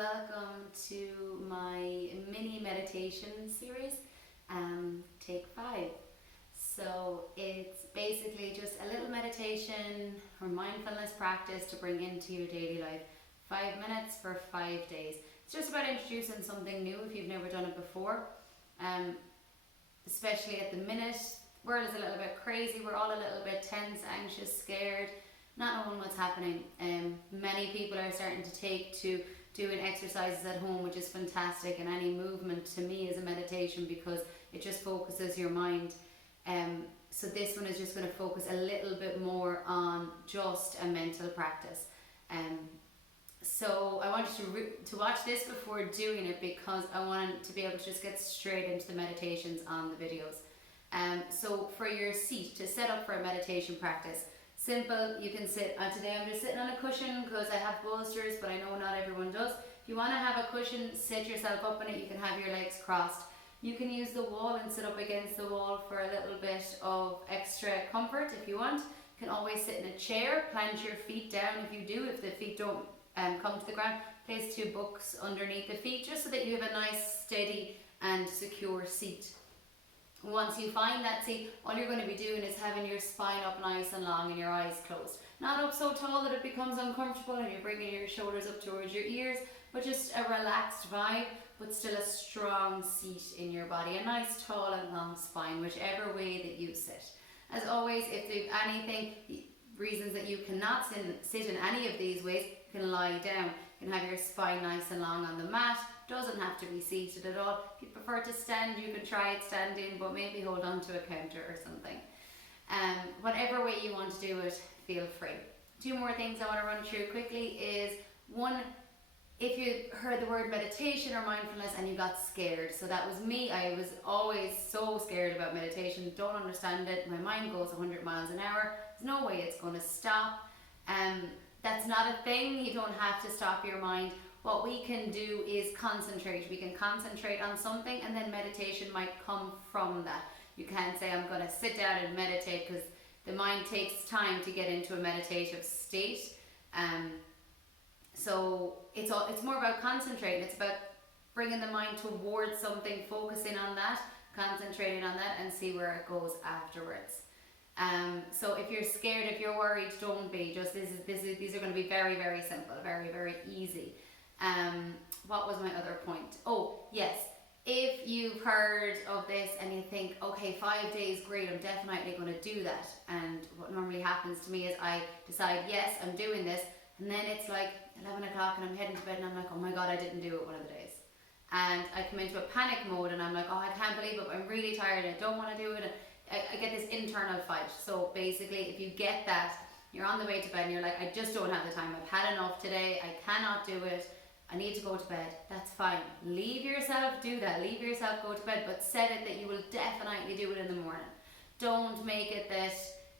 welcome to my mini meditation series, Take 5. So it's basically just a little meditation or mindfulness practice to bring into your daily life. 5 minutes for 5 days. It's just about introducing something new if you've never done it before. Especially at the minute, the world is a little bit crazy. We're all a little bit tense, anxious, scared, not knowing what's happening. Many people are starting to take to doing exercises at home, which is fantastic, and any movement to me is a meditation because it just focuses your mind. So this one is just going to focus a little bit more on just a mental practice. So I want you to watch this before doing it because I want to be able to just get straight into the meditations on the videos. So for your seat, to set up for a meditation practice, simple, you can sit, today I'm just sitting on a cushion because I have bolsters, but I know not everyone does. If you want to have a cushion, sit yourself up in it, you can have your legs crossed. You can use the wall and sit up against the wall for a little bit of extra comfort if you want. You can always sit in a chair, plant your feet down if you do, if the feet don't come to the ground. Place 2 books underneath the feet just so that you have a nice, steady and secure seat. Once you find that seat, all you're going to be doing is having your spine up nice and long and your eyes closed. Not up so tall that it becomes uncomfortable and you're bringing your shoulders up towards your ears, but just a relaxed vibe, but still a strong seat in your body. A nice tall and long spine, whichever way that you sit. As always, if there's anything, reasons that you cannot sit in any of these ways, you can lie down. You can have your spine nice and long on the mat. Doesn't have to be seated at all. If you prefer to stand, you can try it standing, but maybe hold on to a counter or something. Whatever way you want to do it, feel free. 2 more things I want to run through quickly is, one, if you heard the word meditation or mindfulness and you got scared. So that was me. I was always so scared about meditation. Don't understand it. My mind goes 100 miles an hour. There's no way it's going to stop. That's not a thing. You don't have to stop your mind. What we can do is concentrate. We can concentrate on something and then meditation might come from that. You can't say, I'm going to sit down and meditate, because the mind takes time to get into a meditative state. So it's more about concentrating. It's about bringing the mind towards something, focusing on that, concentrating on that, and see where it goes afterwards. So if you're scared, if you're worried, don't be. Just these are going to be very, very simple, very, very easy. What was my other point? Oh, yes. If you've heard of this and you think, okay, 5 days, great, I'm definitely going to do that. And what normally happens to me is I decide, yes, I'm doing this. And then it's like 11 o'clock and I'm heading to bed and I'm like, oh my God, I didn't do it one of the days. And I come into a panic mode and I'm like, oh, I can't believe it, I'm really tired and I don't want to do it. And I get this internal fight. So basically, if you get that, you're on the way to bed and you're like, I just don't have the time. I've had enough today. I cannot do it. I need to go to bed. That's fine. Leave yourself do that. Leave yourself go to bed, but set it that you will definitely do it in the morning. Don't make it that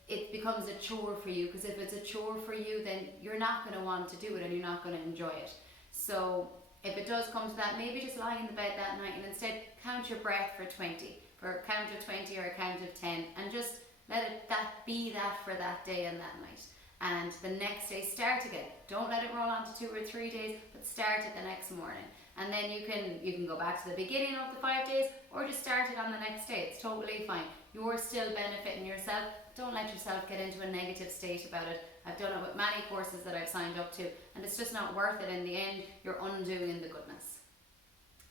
it becomes a chore for you, because if it's a chore for you, then you're not going to want to do it and you're not going to enjoy it. So if it does come to that, maybe just lie in the bed that night and instead count your breath for 20, for a count of 20 or a count of 10, and just let it be that for that day and that night. And the next day start again. Don't let it roll on to 2 or 3 days, but start it the next morning. And then you can go back to the beginning of the 5 days or just start it on the next day. It's totally fine. You're still benefiting yourself. Don't let yourself get into a negative state about it. I've done it with many courses that I've signed up to, and it's just not worth it. In the end, you're undoing the goodness.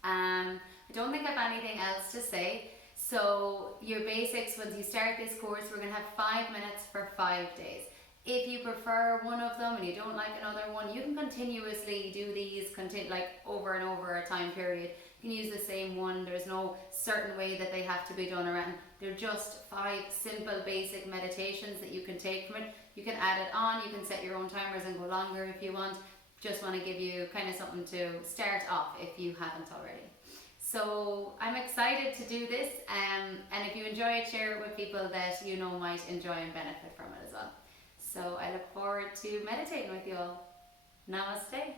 I don't think I have anything else to say. So your basics, once you start this course, we're going to have 5 minutes for 5 days. If you prefer one of them and you don't like another one, you can continuously do these like over and over a time period. You can use the same one. There's no certain way that they have to be done around. They're just 5 simple basic meditations that you can take from it. You can add it on, you can set your own timers and go longer if you want. Just want to give you kind of something to start off if you haven't already. So I'm excited to do this, and if you enjoy it, share it with people that you know might enjoy and benefit from it as well. So I look forward to meditating with you all. Namaste.